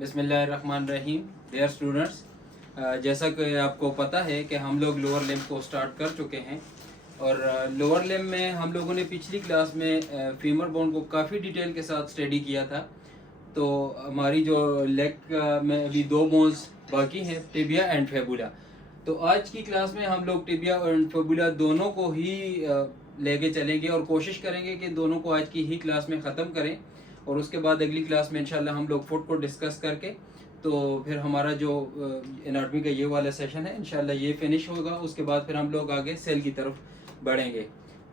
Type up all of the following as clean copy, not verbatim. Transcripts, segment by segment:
बिस्मिल्लाहिर्रहमानिर्रहीम। Dear students, जैसा कि आपको पता है कि हम लोग लोअर लिम्ब को स्टार्ट कर चुके हैं और लोअर लिम्ब में हम लोगों ने पिछली क्लास में फीमर बोन को काफ़ी डिटेल के साथ स्टडी किया था। तो हमारी जो लेग में अभी दो बोन्स बाकी हैं, टिबिया एंड फेबुला। तो आज की क्लास में हम लोग टिबिया और फेबुला दोनों को ही लेके चलेंगे और कोशिश करेंगे कि दोनों को आज की ही क्लास में ख़त्म करें और उसके बाद अगली क्लास में इंशाल्लाह हम लोग फुट को डिस्कस करके तो फिर हमारा जो एनाटॉमी का ये वाला सेशन है इंशाल्लाह ये फिनिश होगा। उसके बाद फिर हम लोग आगे सेल की तरफ बढ़ेंगे।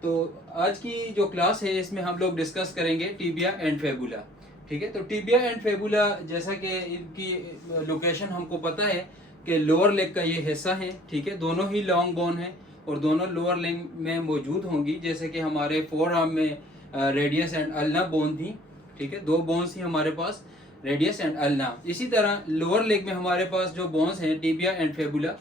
तो आज की जो क्लास है इसमें हम लोग डिस्कस करेंगे टिबिया एंड फेबुला। ठीक है, तो टिबिया एंड फेबुला जैसा कि इनकी लोकेशन हमको पता है कि लोअर लेग का ये हिस्सा है। ठीक है, दोनों ही लॉन्ग बोन है और दोनों लोअर लेग में मौजूद होंगी। जैसे कि हमारे फोर आर्म में रेडियस एंड अल्ना बोन थी। ठीक है, दो बोन्स ही हमारे पास, रेडियस एंड अल्ना। इसी तरह लोअर लेग में हमारे पास जो बोन्स हैं टिबिया एंड फेबुला,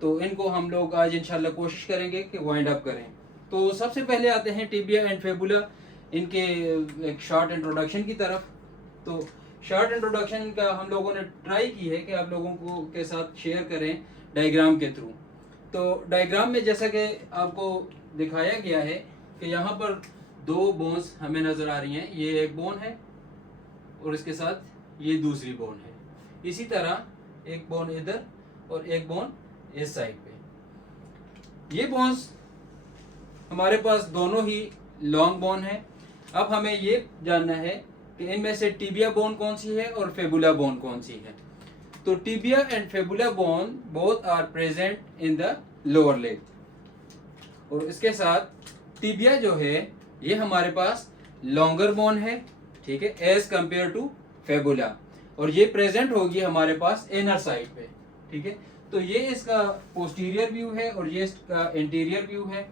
तो इनको हम लोग आज इंशाल्लाह कोशिश करेंगे कि वाइंड अप करें। तो सबसे पहले आते हैं टिबिया एंड फेबुला, इनके एक शॉर्ट इंट्रोडक्शन की तरफ। तो शॉर्ट इंट्रोडक्शन का हम लोगों ने ट्राई की है कि आप लोगों को के साथ शेयर करें डायग्राम के थ्रू। तो डायग्राम में जैसा कि आपको दिखाया गया है कि यहाँ पर दो बोन्स हमें नज़र आ रही हैं। ये एक बोन है और इसके साथ ये दूसरी बोन है। इसी तरह एक बोन इधर और एक बोन इस साइड पे। ये बोन्स हमारे पास दोनों ही लॉन्ग बोन है। अब हमें ये जानना है कि इनमें से टिबिया बोन कौन सी है और फेबुला बोन कौन सी है। तो tibia and fibula bone both are present in the lower leg और इसके साथ टिबिया जो है ये हमारे पास लॉन्गर बोन है। ठीक है, एज कंपेयर टू फेबुला, और ये प्रेजेंट होगी हमारे पास इनर साइड पे। ठीक है, तो ये इसका पोस्टीरियर व्यू है और ये इसका इंटीरियर व्यू है।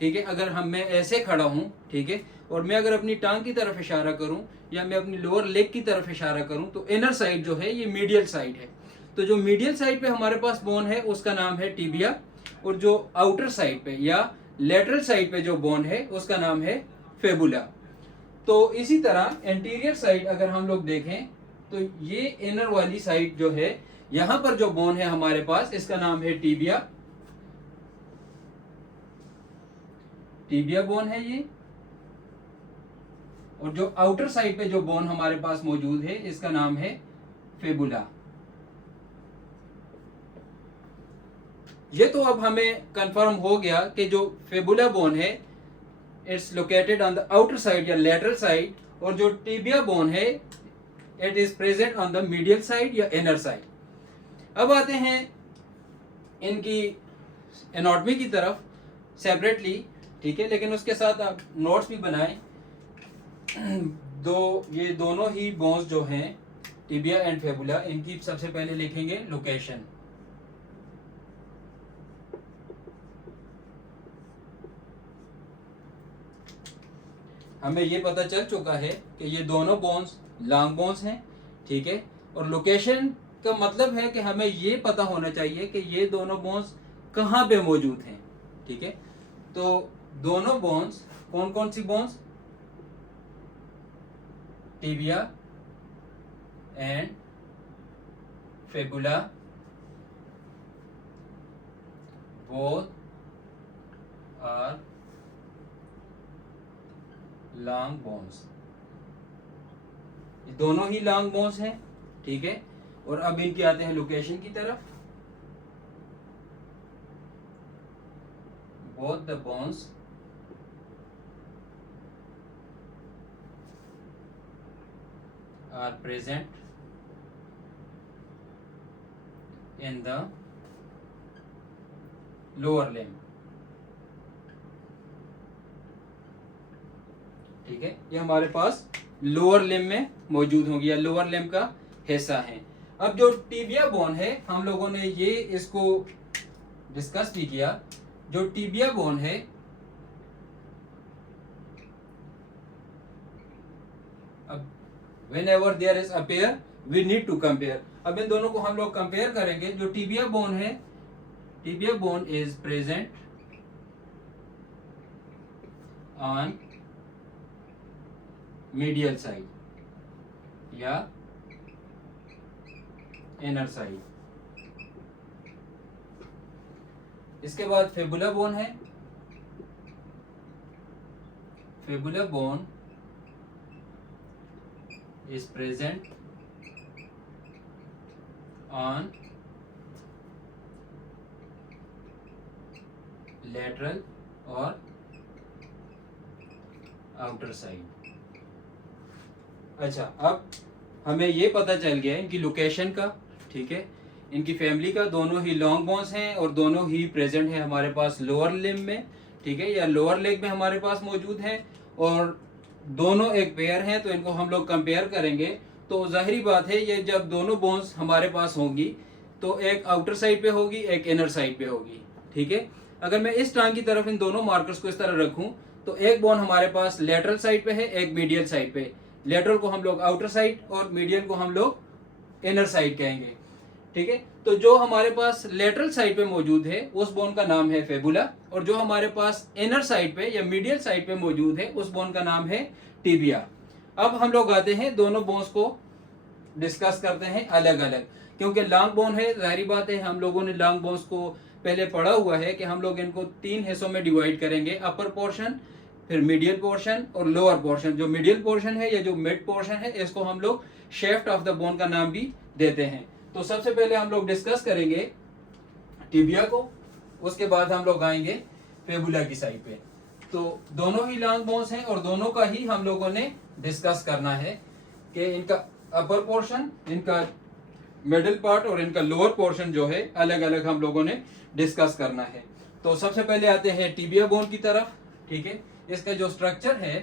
ठीक है, अगर मैं ऐसे खड़ा हूँ, ठीक है, और मैं अगर अपनी टांग की तरफ इशारा करूँ या मैं अपनी लोअर लेग की तरफ इशारा करूँ तो इनर साइड जो है ये मीडियल साइड है। तो जो मीडियल साइड पे हमारे पास बोन है उसका नाम है टिबिया, और जो आउटर साइड पे या लेटरल साइड पे जो बोन है उसका नाम है फेबुला। तो इसी तरह एंटीरियर साइड अगर हम लोग देखें तो ये इनर वाली साइड जो है यहां पर जो बोन है हमारे पास इसका नाम है टिबिया। टिबिया बोन है ये, और जो आउटर साइड पे जो बोन हमारे पास मौजूद है इसका नाम है फेबुला। ये तो अब हमें कंफर्म हो गया कि जो फेबुला बोन है it's located on the outer side या लेटरल साइड, और जो टिबिया बोन है it is present on the medial side या इनर साइड। अब आते हैं इनकी एनाटॉमी की तरफ सेपरेटली। ठीक है, लेकिन उसके साथ आप नोट्स भी बनाएं। ये दोनों ही बोन्स जो हैं टिबिया एंड फेबुला, इनकी सबसे पहले लिखेंगे लोकेशन। हमें ये पता चल चुका है कि ये दोनों बोन्स लॉन्ग बोन्स हैं। ठीक है, और लोकेशन का मतलब है कि हमें ये पता होना चाहिए कि ये दोनों बोन्स कहाँ पे मौजूद हैं। ठीक है, तो दोनों बोन्स कौन कौन सी bones, tibia and fibula both are long bones. ये दोनों ही लॉन्ग बोन्स हैं। ठीक है, और अब इनके आते हैं लोकेशन की तरफ। Both the bones are present in the lower limb. ठीक है, ये हमारे पास लोअर लिम्ब में मौजूद होंगी या लोअर लिम्ब का हिस्सा है। अब जो टिबिया बोन है हम लोगों ने ये इसको डिस्कस भी किया। जो टिबिया बोन है अब whenever there is a pair we need to compare। अब इन दोनों को हम लोग कंपेयर करेंगे। जो टिबिया बोन है, tibia bone is present on medial side या इनर साइड। इसके बाद फेबुला बोन है। Fabula bone is present on lateral और आउटर साइड। अच्छा, अब हमें ये पता चल गया है इनकी लोकेशन का, ठीक है। इनकी फैमिली का दोनों ही लॉन्ग बोन्स हैं और दोनों ही प्रेजेंट है हमारे पास लोअर लिम्ब में, ठीक है, या लोअर लेग में हमारे पास मौजूद हैं, और दोनों एक पेयर हैं। तो इनको हम लोग कंपेयर करेंगे तो जाहिरी बात है ये जब दोनों बोन्स हमारे पास होंगी तो एक आउटर साइड पे होगी, एक इनर साइड पे होगी, ठीक है। अगर मैं इस टांग की तरफ इन दोनों मार्कर्स को इस तरह रखूं तो एक बोन हमारे पास लेटरल साइड पे है, एक मीडियल साइड पे। लेटरल को हम लोग आउटर साइड और मीडियल को हम लोग इनर साइड कहेंगे, ठीक है। तो जो हमारे पास लेटरल साइड पे मौजूद है उस बोन का नाम है फेबुला, और जो हमारे पास इनर साइड पे या मीडियल साइड पे मौजूद है उस बोन का नाम है टिबिया। अब हम लोग आते हैं दोनों बोन्स को डिस्कस करते हैं अलग अलग, क्योंकि लॉन्ग बोन है, जाहिर बात है हम लोगों ने लॉन्ग बोन्स को पहले पढ़ा हुआ है कि हम लोग इनको 3 हिस्सों में डिवाइड करेंगे, अपर पोर्शन, फिर मीडियल पोर्शन और लोअर पोर्शन। जो मीडियल पोर्शन है या जो मिड पोर्शन है इसको हम लोग शेफ्ट ऑफ द बोन का नाम भी देते हैं। तो सबसे पहले हम लोग डिस्कस करेंगे टिबिया को, उसके बाद हम लोग आएंगे फेबुला की साइड पे। तो दोनों ही लॉन्ग बोन्स हैं और दोनों का ही हम लोगों ने डिस्कस करना है कि इनका अपर पोर्शन, इनका मिडिल पार्ट और इनका लोअर पोर्शन जो है अलग अलग हम लोगों ने डिस्कस करना है। तो सबसे पहले आते हैं टिबिया बोन की तरफ, ठीक है। इसका जो स्ट्रक्चर है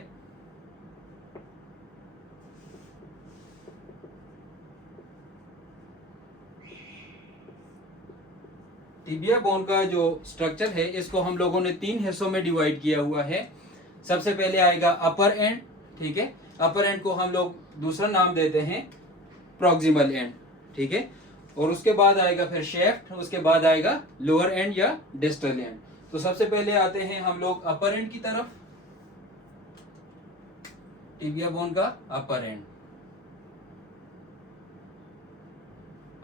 टिबिया बोन का जो स्ट्रक्चर है इसको हम लोगों ने 3 हिस्सों में डिवाइड किया हुआ है। सबसे पहले आएगा अपर एंड, ठीक है। अपर एंड को हम लोग दूसरा नाम देते हैं प्रॉक्सिमल एंड, ठीक है। और उसके बाद आएगा फिर शेफ्ट, उसके बाद आएगा लोअर एंड या डिस्टल एंड। तो सबसे पहले आते हैं हम लोग अपर एंड की तरफ, टिबिया बोन का अपर एंड,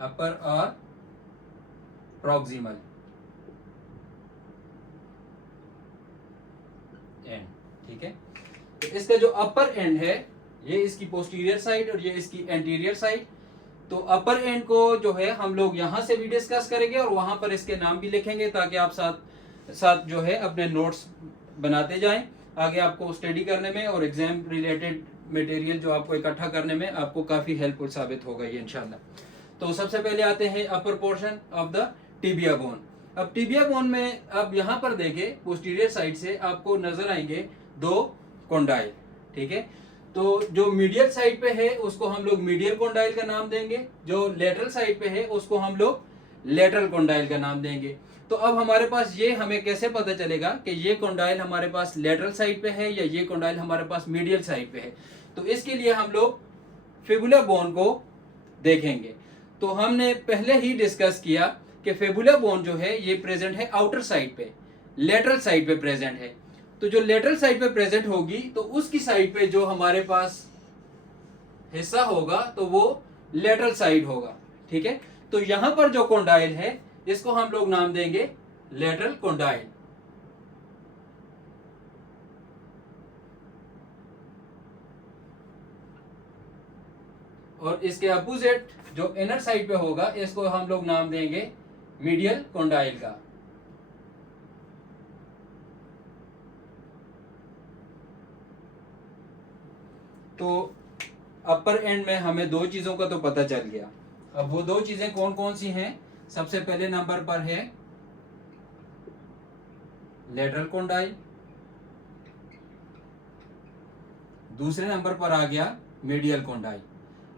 अपर और प्रॉक्सिमल एंड, ठीक है। तो इसका जो अपर एंड है ये इसकी पोस्टीरियर साइड और ये इसकी एंटीरियर साइड। तो अपर एंड को जो है हम लोग यहां से भी डिस्कस करेंगे और वहां पर इसके नाम भी लिखेंगे ताकि आप साथ साथ जो है अपने नोट्स बनाते जाएं, आगे आपको स्टडी करने में और एग्जाम रिलेटेड मटेरियल जो आपको इकट्ठा करने में आपको काफी हेल्पफुल साबित होगा ये इंशाल्लाह। तो सबसे पहले आते हैं upper portion of the tibia bone. अब टिबिया बोन में अब यहाँ पर देखें पोस्टीरियर साइड से आपको नजर आएंगे 2 कोंडाइल, ठीक है। तो जो मीडियल साइड पे है उसको हम लोग मीडियल कोंडाइल का नाम देंगे, जो लेटरल साइड पे है उसको हम लोग लेटरल कोंडाइल का नाम देंगे। तो अब हमारे पास ये हमें कैसे पता चलेगा कि ये कोंडाइल हमारे पास लेटरल साइड पे है या ये कोंडाइल हमारे पास मीडियल साइड पे है। तो इसके लिए हम लोग फेबुला बोन को देखेंगे। तो हमने पहले ही डिस्कस किया कि फेबुला बोन जो है ये प्रेजेंट है आउटर साइड पे, लेटरल साइड पे प्रेजेंट है। तो जो लेटरल साइड पे प्रेजेंट होगी तो उसकी साइड पे जो हमारे पास हिस्सा होगा तो वो लेटरल साइड होगा, ठीक है। तो यहां पर जो कोंडाइल है इसको हम लोग नाम देंगे लेटरल कोंडाइल, और इसके अपोजिट जो इनर साइड पे होगा इसको हम लोग नाम देंगे मीडियल कोंडाइल का। तो अपर एंड में हमें 2 चीजों का तो पता चल गया। अब वो 2 चीजें कौन कौन सी हैं? सबसे पहले नंबर पर है लेटरल कोंडाइल, दूसरे नंबर पर आ गया मीडियल कोंडाइल।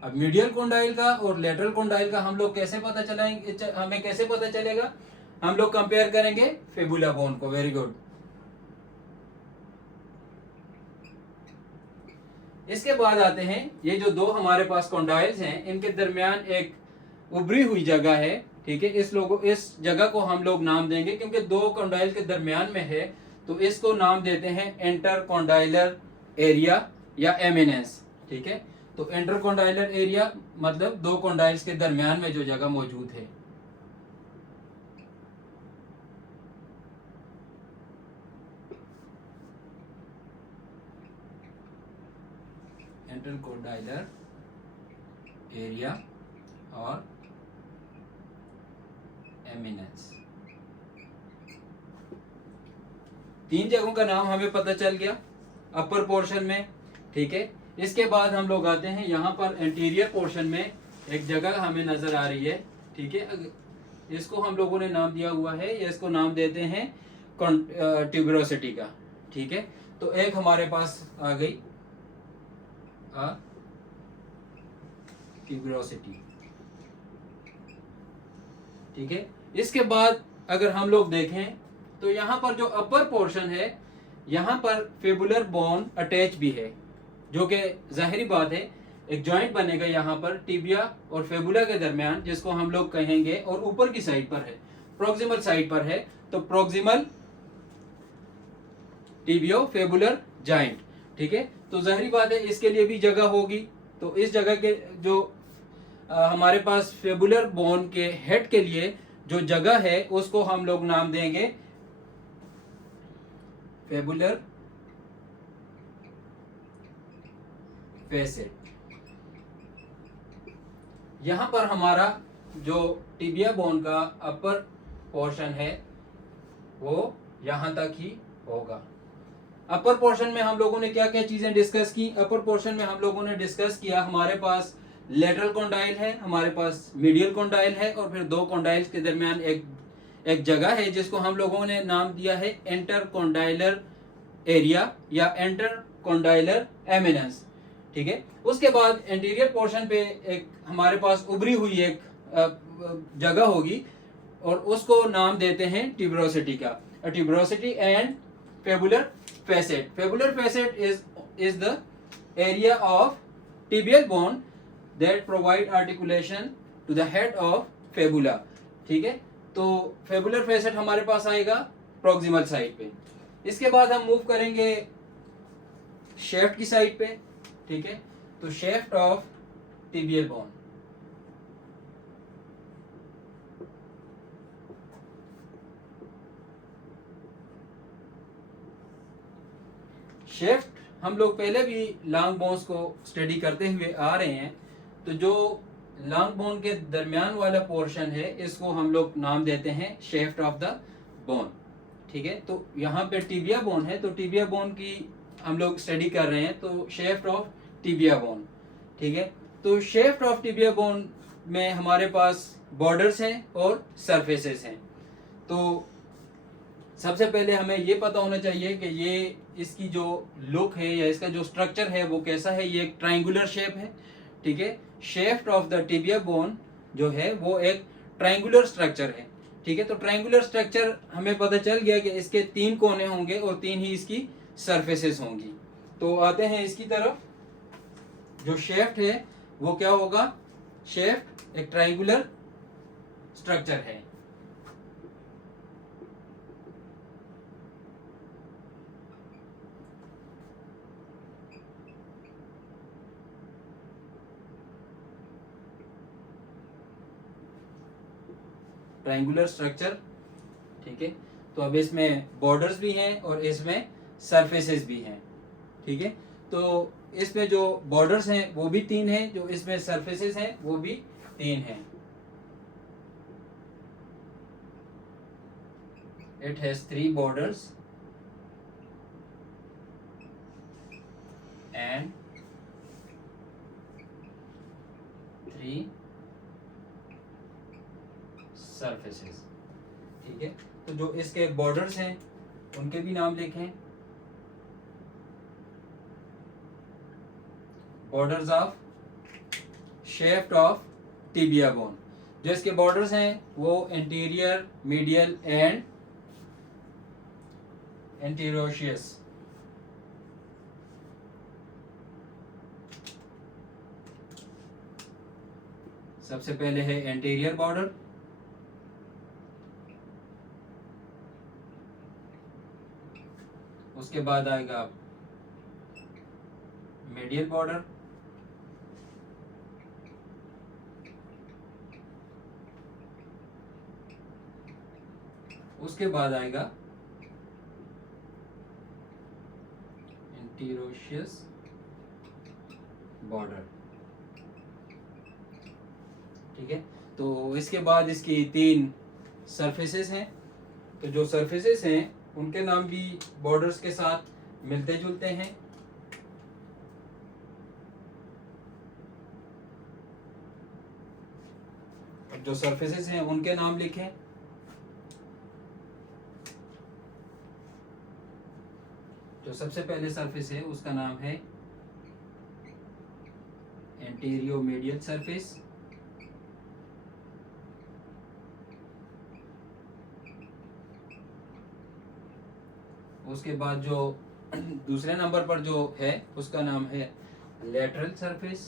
अब मीडियल कोंडाइल का और लेटरल कोंडाइल का हम लोग कैसे पता चलाएंगे, हमें कैसे पता चलेगा? हम लोग कंपेयर करेंगे फेबुला बोन को। Very good. इसके बाद आते हैं ये जो 2 हमारे पास कोंडाइल्स हैं इनके दरमियान एक उभरी हुई जगह है, ठीक है। इस जगह को हम लोग नाम देंगे क्योंकि 2 कोंडाइल के दरमियान में है तो इसको नाम देते हैं इंटर कोंडाइलर एरिया या एमिनेंस, ठीक है। तो इंटरकॉन्डाइलर एरिया मतलब दो कॉन्डाइल्स के दरमियान में जो जगह मौजूद है। इंटरकॉन्डाइलर एरिया और एमिनेंस, तीन जगहों का नाम हमें पता चल गया अपर पोर्शन में। ठीक है, इसके बाद हम लोग आते हैं यहाँ पर इंटीरियर पोर्शन में एक जगह हमें नजर आ रही है। ठीक है, इसको हम लोगों ने नाम दिया हुआ है, या इसको नाम देते हैं ट्यूबरोसिटी का। ठीक है, तो एक हमारे पास आ गई ट्यूबरोसिटी। ठीक है, इसके बाद अगर हम लोग देखें तो यहाँ पर जो अपर पोर्शन है, यहाँ पर फेबुलर बोन अटैच भी है, जो कि जाहिर बात है एक जॉइंट बनेगा यहाँ पर टिबिया और फेबुला के दरमियान, जिसको हम लोग कहेंगे, और ऊपर की साइड पर है, प्रोक्सिमल साइड पर है, तो प्रोक्सिमल टिबियो फेबुलर जॉइंट। ठीक है, तो जाहिर बात है इसके लिए भी जगह होगी। तो इस जगह के जो हमारे पास फेबुलर बोन के हेड के लिए जो जगह है उसको हम लोग नाम देंगे फेबुलर फेसेट। यहां पर हमारा जो टिबिया बोन का अपर पोर्शन है वो यहां तक ही होगा। अपर पोर्शन में हम लोगों ने क्या क्या चीजें डिस्कस की? अपर पोर्शन में हम लोगों ने डिस्कस किया हमारे पास लेटरल कॉन्डाइल है, हमारे पास मीडियल कॉन्डाइल है, और फिर दो कॉन्डाइल्स के दरमियान एक जगह है जिसको हम लोगों ने नाम दिया है इंटरकॉन्डाइलर एरिया या इंटरकॉन्डाइलर एमिनेंस। ठीक है, उसके बाद इंटीरियर पोर्शन पे एक हमारे पास उभरी हुई एक जगह होगी और उसको नाम देते हैं ट्यूबरोसिटी का। Tuberosity and fibular facet. Fabular facet is the area of tibial bone that provide articulation to the head of fibula. ठीक है, तो फेबुलर फेसेट हमारे पास आएगा प्रोक्सिमल साइड पे। इसके बाद हम मूव करेंगे शेफ्ट की साइड पे। ठीक है, तो shaft of tibial bone, shaft हम लोग पहले भी लॉन्ग बोन्स को स्टडी करते हुए आ रहे हैं। तो जो लॉन्ग बोन के दरमियान वाला पोर्शन है इसको हम लोग नाम देते हैं शेफ्ट ऑफ द बोन। ठीक है, तो यहाँ पे टिबिया बोन है, तो टिबिया बोन की हम लोग स्टडी कर रहे हैं, तो शेफ्ट ऑफ टिबिया बोन। ठीक है, तो शेफ्ट ऑफ टिबिया बोन में हमारे पास बॉर्डर्स हैं और सरफेसेस हैं। तो सबसे पहले हमें ये पता होना चाहिए कि ये इसकी जो लुक है या इसका जो स्ट्रक्चर है वो कैसा है। ये एक ट्रायंगुलर शेप है। ठीक है, shaft of the tibia bone जो है वो एक ट्रायंगुलर स्ट्रक्चर है। ठीक है, तो ट्रायंगुलर स्ट्रक्चर हमें पता चल गया कि इसके तीन कोने होंगे और तीन ही इसकी सरफेसेस होंगी। तो आते हैं इसकी तरफ। जो शेफ्ट है वो क्या होगा? शेफ्ट एक ट्रायंगुलर स्ट्रक्चर है। Triangular structure. ठीक है, तो अब इसमें बॉर्डर्स भी हैं और इसमें सरफेसेस भी हैं। ठीक है, तो इसमें जो बॉर्डर्स हैं वो भी तीन हैं, जो इसमें सरफेसेस हैं वो भी तीन हैं। It has 3 borders and 3 surfaces. ठीक है, तो जो इसके बॉर्डर्स हैं उनके भी नाम लिखें। Borders of shaft of tibia bone. जो इसके बॉर्डर्स हैं वो इंटीरियर, मीडियल एंड एंटीरोशियस। सबसे पहले है एंटीरियर बॉर्डर, उसके बाद आएगा मीडियल बॉर्डर, उसके बाद आएगा एंटीरोशियस बॉर्डर। ठीक है, तो इसके बाद इसकी 3 सरफेसेस हैं। तो जो सरफेसेस हैं उनके नाम भी बॉर्डर्स के साथ मिलते जुलते हैं। और जो सरफेसेस हैं उनके नाम लिखें। जो सबसे पहले सरफेस है उसका नाम है एंटीरियो मीडियल सरफेस। उसके बाद जो दूसरे नंबर पर जो है उसका नाम है लेटरल सरफेस।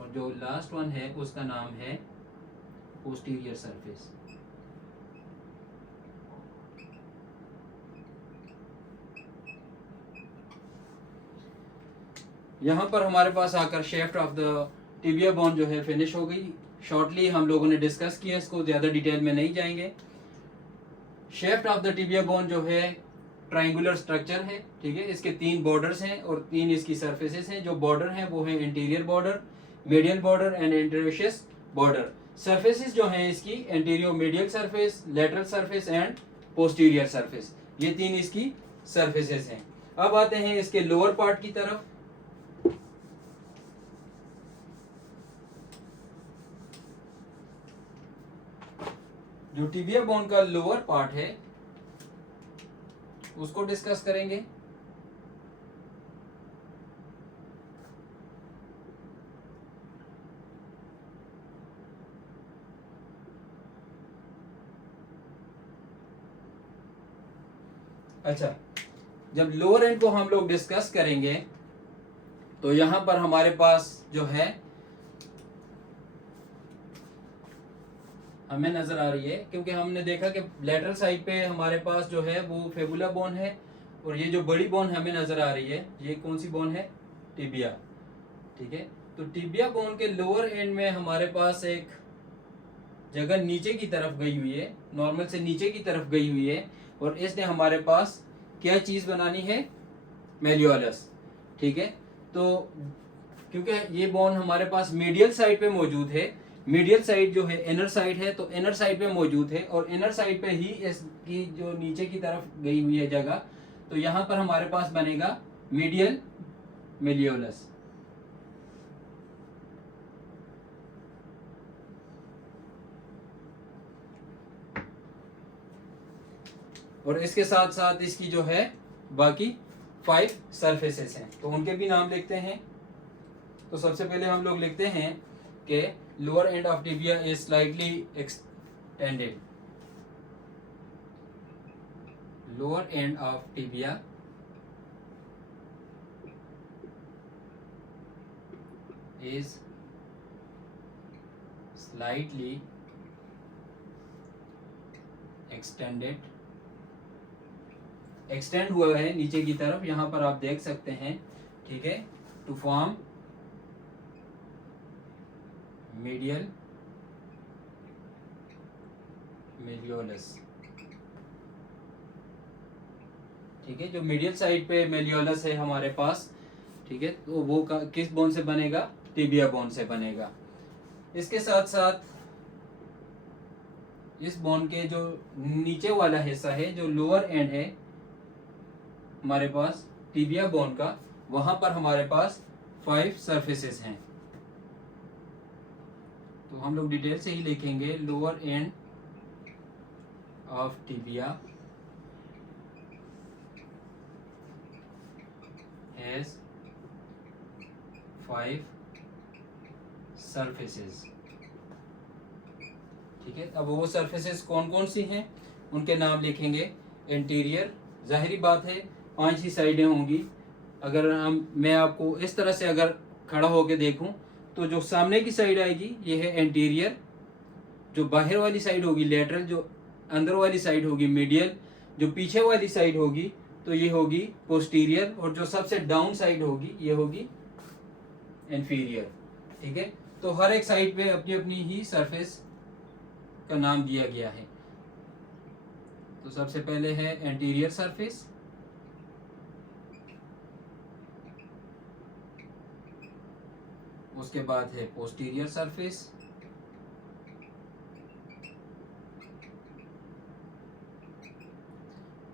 और जो लास्ट वन है उसका नाम है पोस्टीरियर सरफेस। यहाँ पर हमारे पास आकर shaft of the tibia bone जो है फिनिश हो गई। शॉर्टली हम लोगों ने डिस्कस किया, इसको ज़्यादा डिटेल में नहीं जाएंगे। Shaft of the tibia bone जो है ट्राइंगुलर स्ट्रक्चर है। ठीक है, इसके 3 बॉर्डर्स हैं और 3 इसकी सरफेसेस हैं। जो बॉर्डर हैं वो है interior border, medial border and interosseous border. Surfaces जो हैं इसकी antero medial surface, lateral surface and posterior surface, ये 3 इसकी सरफेसेस हैं। अब आते हैं इसके लोअर पार्ट की तरफ। जो टिबिया बोन का लोअर पार्ट है उसको डिस्कस करेंगे। अच्छा, जब लोअर एंड को हम लोग डिस्कस करेंगे तो यहां पर हमारे पास जो है हमें नजर आ रही है, क्योंकि हमने देखा कि लेटरल साइड पे हमारे पास जो है वो फेबुला बोन है और ये जो बड़ी बोन हमें नजर आ रही है ये कौन सी बोन है? टिबिया। ठीक है, तो टिबिया बोन के लोअर एंड में हमारे पास एक जगह नीचे की तरफ गई हुई है, नॉर्मल से नीचे की तरफ गई हुई है और इसने हमारे पास क्या चीज बनानी है? मेलियोलस। ठीक है, तो क्योंकि ये बोन हमारे पास मीडियल साइड पे मौजूद है, मीडियल साइड जो है इनर साइड है, तो इनर साइड पे मौजूद है और इनर साइड पे ही इसकी जो नीचे की तरफ गई हुई है जगह, तो यहां पर हमारे पास बनेगा मीडियल मेलियोलस। और इसके साथ साथ इसकी जो है बाकी 5 सरफेसेस हैं, तो उनके भी नाम लिखते हैं। तो सबसे पहले हम लोग लिखते हैं कि lower end of tibia is slightly extended. Lower end of tibia is slightly extended. Extend हुआ है नीचे की तरफ, यहां पर आप देख सकते हैं। ठीक है, टू फॉर्म मीडियल मेलियोलस। ठीक है, जो मीडियल साइड पे मेलियोलस है हमारे पास, ठीक है, तो वो किस बोन से बनेगा? टिबिया बोन से बनेगा। इसके साथ साथ इस बोन के जो नीचे वाला हिस्सा है, जो लोअर एंड है हमारे पास टिबिया बोन का, वहां पर हमारे पास 5 सरफेसेस हैं। तो हम लोग डिटेल से ही लिखेंगे, lower end of tibia has 5 surfaces. ठीक है, अब वो सरफेसेस कौन कौन सी हैं उनके नाम लिखेंगे। एंटीरियर, जाहिरी बात है 5 ही साइडें होंगी। अगर मैं आपको इस तरह से अगर खड़ा होकर देखूं तो जो सामने की साइड आएगी ये है एंटीरियर, जो बाहर वाली साइड होगी लेटरल, जो अंदर वाली साइड होगी मीडियल, जो पीछे वाली साइड होगी तो ये होगी पोस्टीरियर, और जो सबसे डाउन साइड होगी ये होगी इंफीरियर। ठीक है। तो हर एक साइड पे अपनी अपनी ही सरफेस का नाम दिया गया है। तो सबसे पहले है एंटीरियर सरफेस, उसके बाद है पोस्टीरियर सरफेस,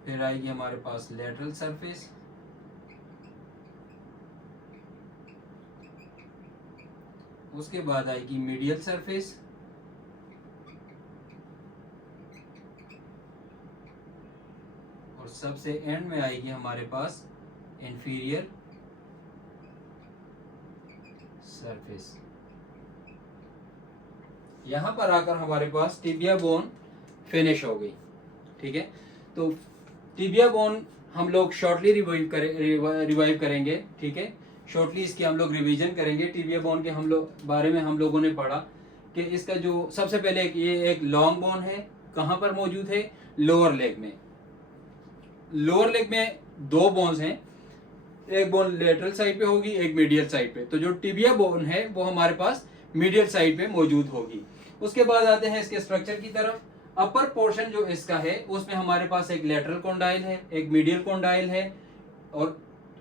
फिर आएगी हमारे पास लेटरल सरफेस, उसके बाद आएगी मीडियल सरफेस, और सबसे एंड में आएगी हमारे पास इंफीरियर सरफेस। यहां पर आकर हमारे पास टिबिया बोन फिनिश हो गई। ठीक है, तो टिबिया बोन हम लोग शॉर्टली रिवाइव करेंगे। ठीक है, शॉर्टली इसकी हम लोग रिवीजन करेंगे। टिबिया बोन के हम लोग बारे में हम लोगों ने पढ़ा कि इसका जो सबसे पहले ये एक लॉन्ग बोन है, कहाँ पर मौजूद है? लोअर लेग में। लोअर लेग में दो बोन्स हैं, एक बोन लेटरल साइड पे होगी, एक मीडियल साइड पे। तो जो टिबिया बोन है वो हमारे पास मीडियल साइड पे मौजूद होगी। उसके बाद आते हैं इसके स्ट्रक्चर की तरफ। अपर पोर्शन जो इसका है उसमें हमारे पास एक लेटरल कॉन्डाइल है, एक मीडियल कॉन्डाइल है, और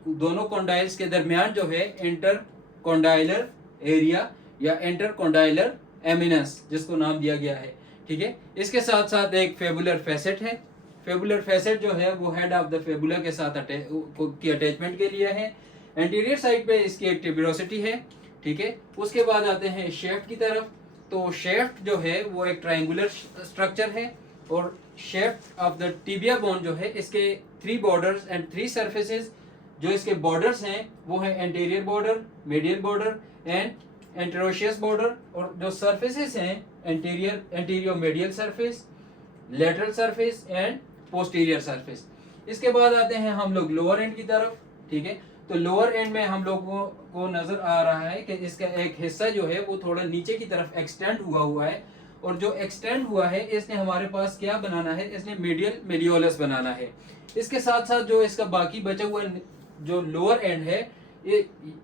दोनों कॉन्डाइल्स के दरमियान जो है इंटर कॉन्डाइलर एरिया या इंटर कॉन्डाइलर एमिनेंस जिसको नाम दिया गया है। ठीक है, इसके साथ साथ एक फेबुलर फैसेट है। फेबुलर फैसेट जो है वो हेड ऑफ द फेबुला के साथ की अटैचमेंट के लिए है। एंटीरियर साइड पे इसकी एक ट्यूबरोसिटी है। ठीक है, उसके बाद आते हैं शेफ्ट की तरफ। तो शेफ्ट जो है वो एक ट्रायंगुलर स्ट्रक्चर है, और shaft of the tibia bone जो है इसके 3 बॉर्डर्स एंड 3 सरफेसेस। जो इसके बॉर्डर्स हैं वो है anterior border, medial border and interosseous border, और जो सरफेसेस हैं anterior medial surface, lateral surface and posterior surface. इसके बाद आते हैं हम लोग लोअर एंड की तरफ। ठीक है, तो लोअर एंड में हम लोगों को नजर आ रहा है कि इसका एक हिस्सा जो है वो थोड़ा नीचे की तरफ एक्सटेंड हुआ है, और जो एक्सटेंड हुआ है इसने हमारे पास क्या बनाना है? इसने मीडियल मेलियोलस बनाना है। इसके साथ साथ जो इसका बाकी बचा हुआ जो लोअर एंड है,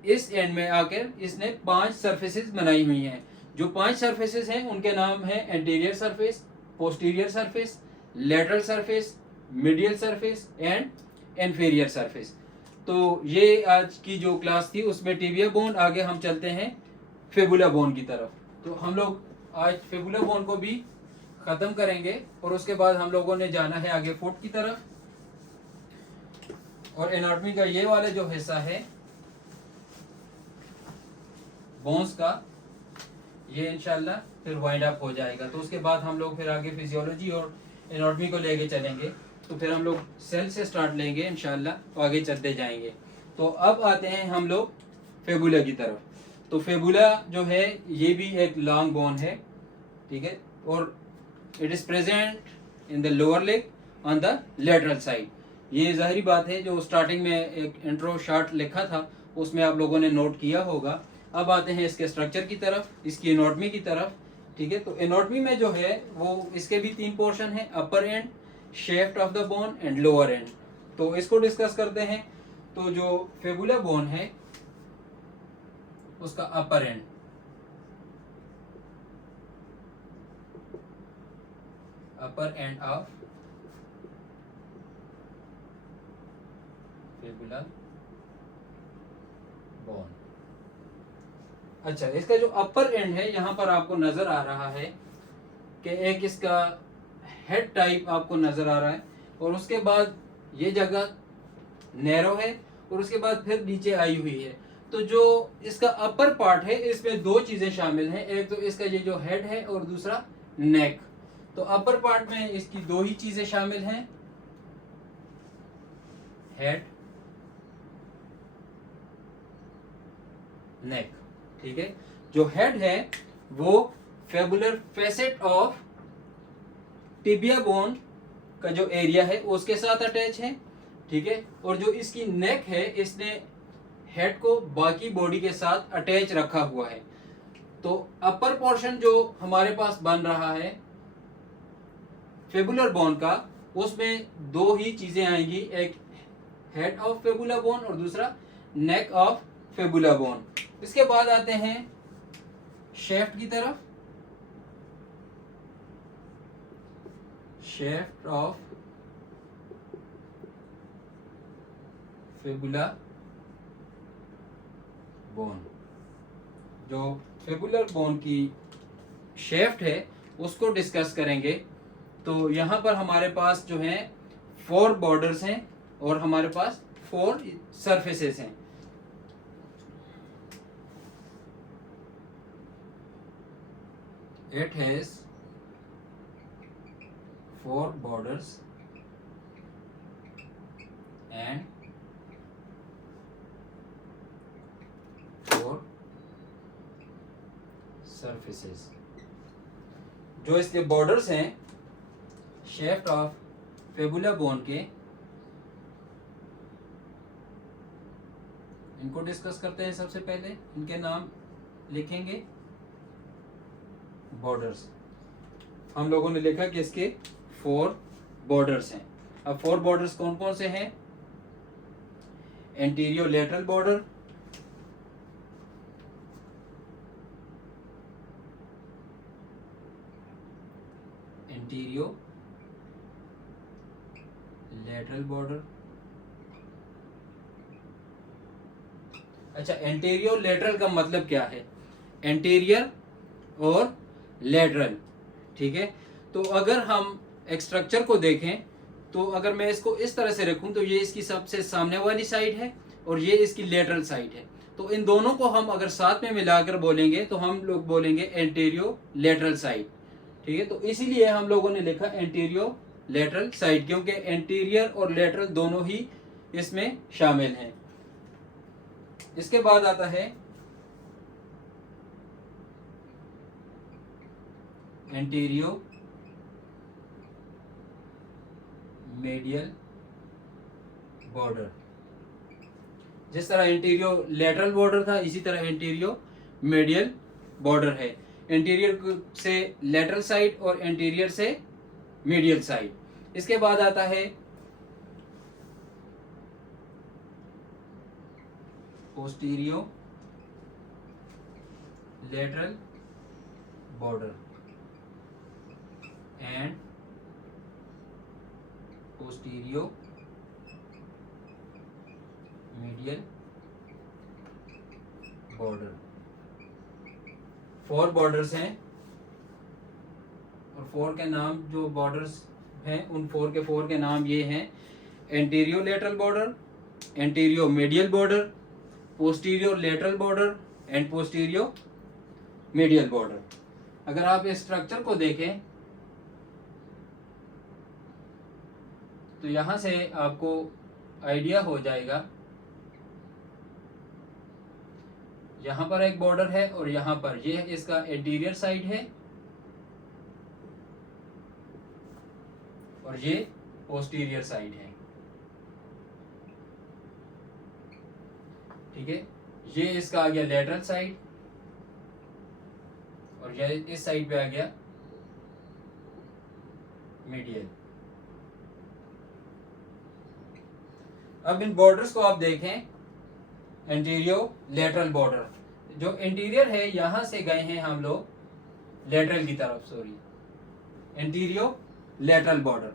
इस एंड में आकर इसने 5 सरफेसेस बनाई हुई हैं। जो 5 सरफेसेस हैं उनके नाम है anterior surface, posterior surface, lateral surface, medial surface and inferior surface. तो ये आज की जो क्लास थी उसमें टिबिया बोन। आगे हम चलते हैं फेबुला बोन की तरफ। तो हम लोग आज फेबुला बोन को भी खत्म करेंगे, और उसके बाद हम लोगों ने जाना है आगे फुट की तरफ। और एनाटॉमी का ये वाला जो हिस्सा है बोन्स का, ये इंशाल्लाह फिर वाइंड अप हो जाएगा। तो उसके बाद हम लोग फिर आगे फिजियोलॉजी और एनाटॉमी को लेके चलेंगे। तो फिर हम लोग सेल से स्टार्ट लेंगे इंशाल्लाह, तो आगे चलते जाएंगे। तो अब आते हैं हम लोग फेबुला की तरफ। तो फेबुला जो है ये भी एक लॉन्ग बोन है। ठीक है, और it is present in the lower leg on the lateral side. ये जाहिर बात है, जो स्टार्टिंग में एक इंट्रो शार्ट लिखा था उसमें आप लोगों ने नोट किया होगा। अब आते हैं इसके स्ट्रक्चर की तरफ, इसकी एनाटॉमी की तरफ। ठीक है, तो एनाटॉमी में जो है वो इसके भी 3 पोर्शन है, upper end, shaft of the bone and lower end. तो इसको डिस्कस करते हैं। तो जो फेबुला बोन है उसका upper end, upper end of fibula bone. अच्छा, इसका जो अपर एंड है यहाँ पर आपको नजर आ रहा है कि एक इसका हेड टाइप आपको नजर आ रहा है, और उसके बाद ये जगह नैरो है, और उसके बाद फिर नीचे आई हुई है। तो जो इसका अपर पार्ट है इसमें 2 चीजें शामिल हैं, एक तो इसका ये जो हेड है और दूसरा नेक। तो अपर पार्ट में इसकी 2 ही चीजें शामिल हैं, हेड, नेक। ठीक है, जो हेड है वो फेबुलर फैसेट ऑफ टिबिया बोन का जो एरिया है उसके साथ अटैच है। ठीक है, और जो इसकी नेक है इसने हेड को बाकी बॉडी के साथ अटैच रखा हुआ है। तो अपर पोर्शन जो हमारे पास बन रहा है फेबुलर बोन का, उसमें 2 ही चीजें आएंगी, एक हेड ऑफ फेबुला बोन और दूसरा नेक ऑफ फेबुला बोन। इसके बाद आते हैं शेफ्ट की तरफ, शेफ्ट ऑफ फिबुला बोन। जो फिबुलर बोन की शेफ्ट है उसको डिस्कस करेंगे। तो यहाँ पर हमारे पास जो है 4 बॉर्डर्स हैं और हमारे पास 4 सरफेसेस हैं। It has 4 borders and 4 surfaces. जो इसके बॉर्डर्स हैं शेफ्ट ऑफ फिबुला बोन के, इनको डिस्कस करते हैं। सबसे पहले इनके नाम लिखेंगे। बॉर्डर्स हम लोगों ने लिखा कि इसके 4 बॉर्डर्स हैं। अब 4 बॉर्डर्स कौन कौन से हैं? Antero lateral border, एंटीरियो lateral border. अच्छा, एंटीरियो लेटरल का मतलब क्या है? एंटीरियर और लेटरल, ठीक है। तो अगर हम एक स्ट्रक्चर को देखें तो अगर मैं इसको इस तरह से रखूं तो ये इसकी सबसे सामने वाली साइड है और ये इसकी लेटरल साइड है। तो इन दोनों को हम अगर साथ में मिलाकर बोलेंगे तो हम लोग बोलेंगे एंटीरियो लेटरल साइड, ठीक है। तो इसीलिए हम लोगों ने लिखा एंटीरियो लेटरल साइड, क्योंकि एंटीरियर और लेटरल दोनों ही इसमें शामिल हैं। इसके बाद आता है एंटीरियो मेडियल बॉर्डर। जिस तरह एंटीरियो लेटरल बॉर्डर था इसी तरह एंटीरियो मेडियल बॉर्डर है। एंटीरियर से लेटरल साइड और एंटीरियर से मीडियल साइड। इसके बाद आता है posterior lateral border and postero medial border. 4 borders हैं और 4 के नाम, जो बॉर्डर्स हैं उन 4 के नाम ये हैं: antero lateral border, antero medial border, postero lateral border and postero medial border. अगर आप इस स्ट्रक्चर को देखें तो यहां से आपको आइडिया हो जाएगा। यहां पर एक बॉर्डर है और यहां पर ये इसका एंटीरियर साइड है और ये पोस्टीरियर साइड है, ठीक है। ये इसका आ गया लेटरल साइड और ये इस साइड पे आ गया मीडियल। अब इन बॉर्डर्स को आप देखें। एंटीरियो लेटरल बॉर्डर, जो इंटीरियर है यहां से गए हैं हम लोग लेटरल की तरफ, एंटीरियो लेटरल बॉर्डर।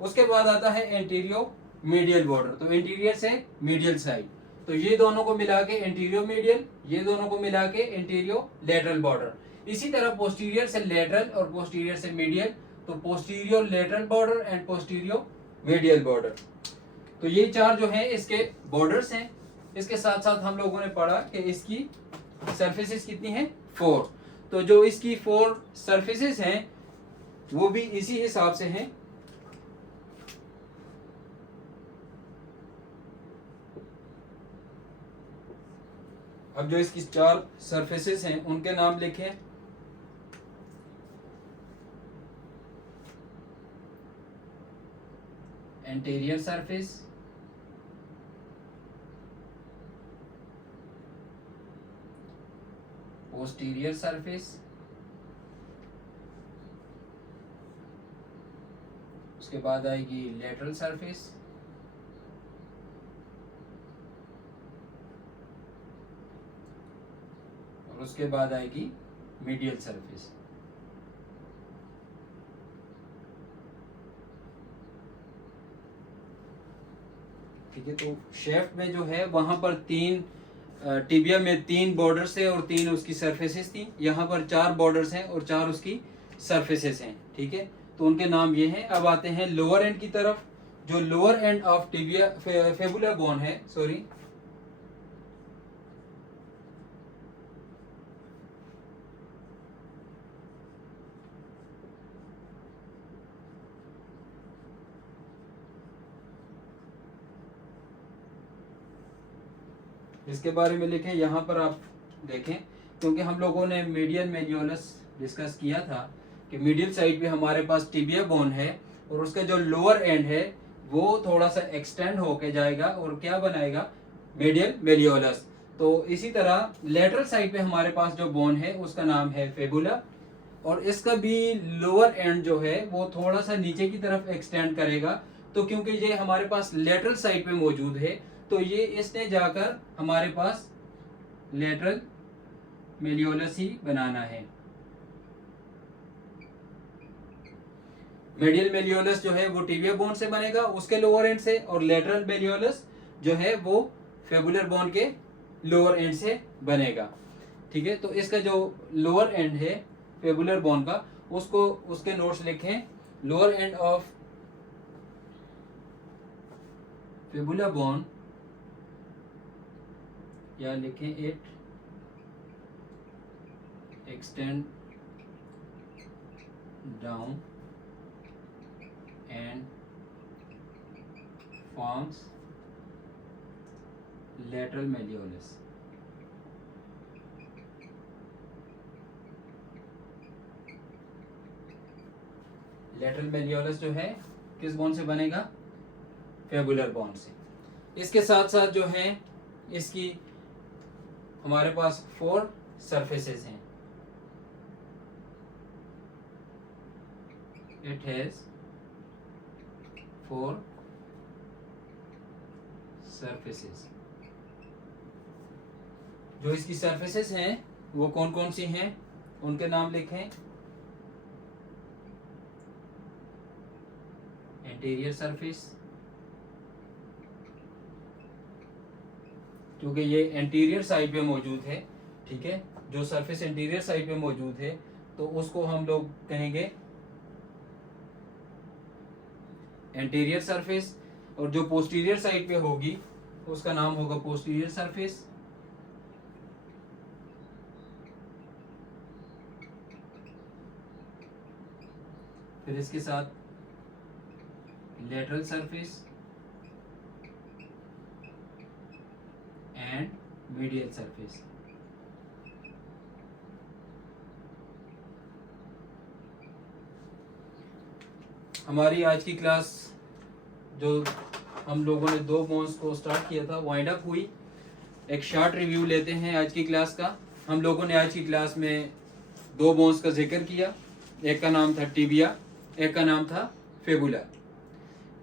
उसके बाद आता है एंटीरियो मीडियल बॉर्डर, तो इंटीरियर से मीडियल साइड। तो ये दोनों को मिला के एंटीरियो मीडियल, ये दोनों को मिला के एंटीरियो लेटरल बॉर्डर। इसी तरह पोस्टीरियर से लेटरल और पोस्टीरियर से मीडियल, तो posterior lateral border and postero medial border. तो ये 4 जो हैं इसके बॉर्डर्स हैं। इसके साथ साथ हम लोगों ने पढ़ा कि इसकी सरफेसेस कितनी हैं? 4। तो जो इसकी 4 सरफेसेस हैं वो भी इसी हिसाब से हैं। अब जो इसकी 4 सरफेसेस हैं उनके नाम लिखें। एंटीरियर सरफेस, पोस्टीरियर सरफेस, उसके बाद आएगी लेटरल सरफेस, और उसके बाद आएगी मीडियल सरफेस। ठीक है, तो शेफ्ट में जो है वहां पर तीन टिबिया में 3 बॉर्डर्स है और 3 उसकी सरफेसेस थी। यहाँ पर 4 बॉर्डर्स हैं और 4 उसकी सरफेसेस हैं। ठीक है, तो उनके नाम ये हैं। अब आते हैं लोअर एंड की तरफ। जो lower end of tibia fibular bone है, सॉरी, इसके बारे में लिखें। यहाँ पर आप देखें, क्योंकि हम लोगों ने मीडियल मेलियोलस डिस्कस किया था कि मीडियल साइड पे हमारे पास टिबिया बोन है और उसका जो लोअर एंड है वो थोड़ा सा एक्सटेंड होके जाएगा और क्या बनाएगा, मीडियल मेलियोलस। तो इसी तरह लेटरल साइड पे हमारे पास जो बोन है उसका नाम है फेबुला और इसका भी लोअर एंड जो है वो थोड़ा सा नीचे की तरफ एक्सटेंड करेगा। तो क्योंकि ये हमारे पास लेटरल साइड पे मौजूद है तो ये इसने जाकर हमारे पास लेटरल मेलियोलस ही बनाना है। मीडियल मेलियोलस जो है वो टिबिया बोन से बनेगा उसके लोअर एंड से, और लेटरल मेलियोलस जो है वो फेबुलर बोन के लोअर एंड से बनेगा। ठीक है, तो इसका जो लोअर एंड है फेबुलर बोन का, उसको उसके नोट्स लिखें। Lower end of fibular bone, या लिखें it extend down and forms lateral malleolus. Lateral malleolus जो है किस बोन से बनेगा, फेबुलर बोन से। इसके साथ साथ जो है इसकी हमारे पास 4 सरफेसेस हैं। It has 4 surfaces. जो इसकी सरफेसेस हैं वो कौन कौन सी हैं, उनके नाम लिखें। एंटीरियर सरफेस, क्योंकि ये एंटीरियर साइड पे मौजूद है। ठीक है, जो सरफेस एंटीरियर साइड पे मौजूद है तो उसको हम लोग कहेंगे एंटीरियर सरफेस, और जो पोस्टीरियर साइड पे होगी उसका नाम होगा पोस्टीरियर सरफेस। फिर इसके साथ lateral surface and medial surface. हमारी आज की क्लास जो हम लोगों ने 2 बोन्स को स्टार्ट किया था वाइंड अप हुई। एक शॉर्ट रिव्यू लेते हैं आज की क्लास का। हम लोगों ने आज की क्लास में 2 बोन्स का जिक्र किया। एक का नाम था टिबिया, एक का नाम था फेबुला।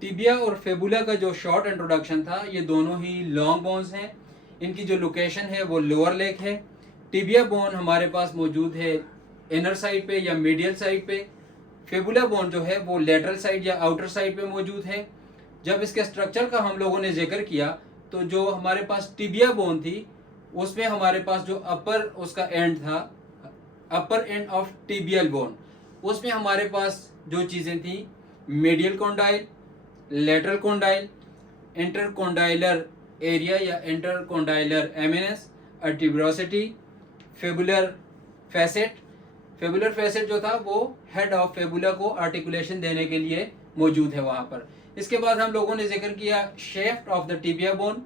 टिबिया और फेबुला का जो शॉर्ट इंट्रोडक्शन था, ये दोनों ही लॉन्ग बोन्स हैं। इनकी जो लोकेशन है वो लोअर लेग है। टिबिया बोन हमारे पास मौजूद है इनर साइड पे या मीडियल साइड पे। फेबुला बोन जो है वो लेटरल साइड या आउटर साइड पे मौजूद है। जब इसके स्ट्रक्चर का हम लोगों ने जिक्र किया तो जो हमारे पास टिबिया बोन थी उसमें हमारे पास जो अपर उसका एंड था, upper end of tibial bone, उसमें हमारे पास जो चीज़ें थी medial condyle, lateral condyle, intercondylar area या इंटरकॉन्डाइलर एमिनेस, अर्टिब्रोसिटी, फेबुलर फैसेट। फेबुलर फैसेट जो था वो हेड ऑफ फेबुला को आर्टिकुलेशन देने के लिए मौजूद है वहां पर। इसके बाद हम लोगों ने जिक्र किया shaft of the tibia bone.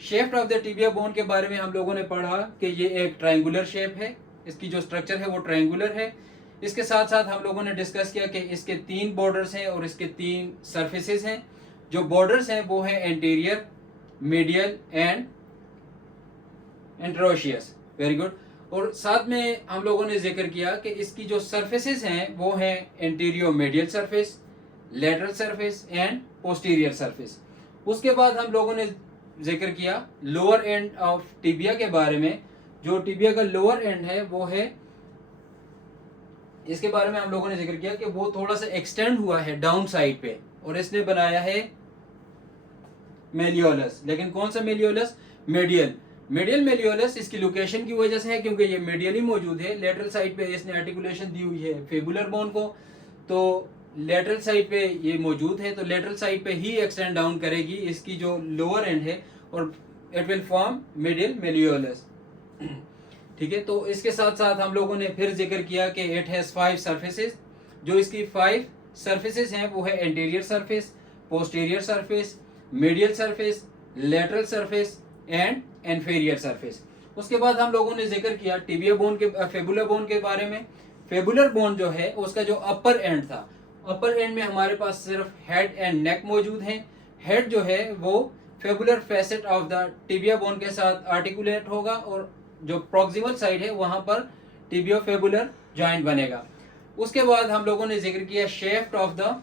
Shaft of the tibia bone के बारे में हम लोगों ने पढ़ा कि ये एक ट्रायंगुलर शेप है, इसकी जो स्ट्रक्चर है वो ट्रायंगुलर है। इसके साथ साथ हम लोगों ने डिस्कस किया कि इसके 3 बॉर्डर्स हैं और इसके 3 सरफेसेस हैं। जो बॉर्डर्स हैं वो है anterior, medial and interosseous. Very good. और साथ में हम लोगों ने जिक्र किया कि इसकी जो सरफेसेस हैं वो हैं anterior medial surface, lateral surface and posterior surface. उसके बाद हम लोगों ने जिक्र किया लोअर एंड ऑफ टिबिया के बारे में। जो टिबिया का लोअर एंड है वो है, इसके बारे में हम लोगों ने जिक्र किया कि वो थोड़ा सा एक्सटेंड हुआ है डाउन साइड पे, और इसने बनाया है मेलियोलस। लेकिन कौन सा मेलियोलस? मेडियल। मेडियल मेलियोलस इसकी लोकेशन की वजह से है क्योंकि ये मेडियली मौजूद है। लेटरल साइड पे इसने आर्टिकुलेशन दी हुई है फेबुलर बोन को, तो लेटरल साइड पे ये मौजूद है, तो लेटरल साइड पे ही एक्सटेंड डाउन करेगी इसकी जो लोअर एंड है, और इट विल फॉर्म मिडिल मेलियोलस। ठीक है, तो इसके साथ साथ हम लोगों ने फिर जिक्र किया कि इट हैज 5 सरफेसेस। जो इसकी 5 सरफेसेस हैं वो है anterior surface, posterior surface, medial surface, lateral surface and inferior surface. उसके बाद हम लोगों ने जिक्र किया टिबिया बोन के, फेबुलर बोन के बारे में। फेबुलर बोन जो है उसका जो अपर एंड था, अपर एंड में हमारे पास सिर्फ हेड एंड नेक मौजूद हैं। हेड जो है वो fibular facet of the tibia bone के साथ आर्टिकुलेट होगा, और जो प्रॉक्सिमल साइड है वहां पर टिबियो फेबुलर जॉइंट बनेगा। उसके बाद हम लोगों ने जिक्र किया shaft of the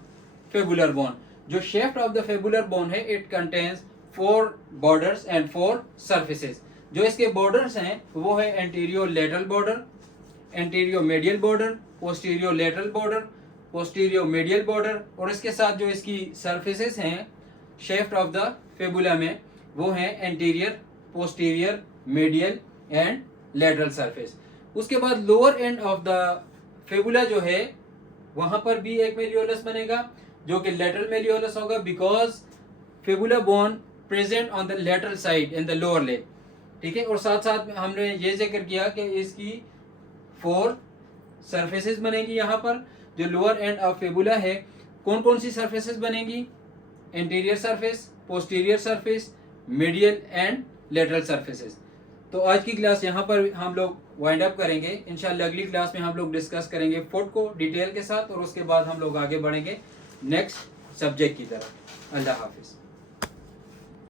fibular bone. जो shaft of the fibular bone है it contains 4 borders and 4 surfaces. जो इसके बॉर्डर्स हैं वो है antero lateral border, antero medial border, postero lateral border, postero medial border, और इसके साथ जो इसकी सरफेसेस हैं शेफ्ट ऑफ द फेबुला में वो है anterior, posterior, medial and lateral surface. उसके बाद lower end of the fabula जो है वहां पर भी एक मेलियोलस बनेगा जो कि लेटरल मेलियोलस होगा, because fabula bone present on the lateral side in the lower leg. ठीक है, और साथ साथ हमने ये जिक्र किया कि इसकी 4 सरफेसेस बनेगी। यहाँ पर जो लोअर एंड ऑफ फेबुला है कौन कौन सी सरफेसेस बनेगी? Interior surface, posterior surface, medial and lateral surfaces. तो आज की क्लास यहाँ पर हम लोग वाइंड अप करेंगे। इंशाल्लाह अगली क्लास में हम लोग डिस्कस करेंगे फुट को डिटेल के साथ, और उसके बाद हम लोग आगे बढ़ेंगे नेक्स्ट सब्जेक्ट की तरफ। अल्लाह हाफिज।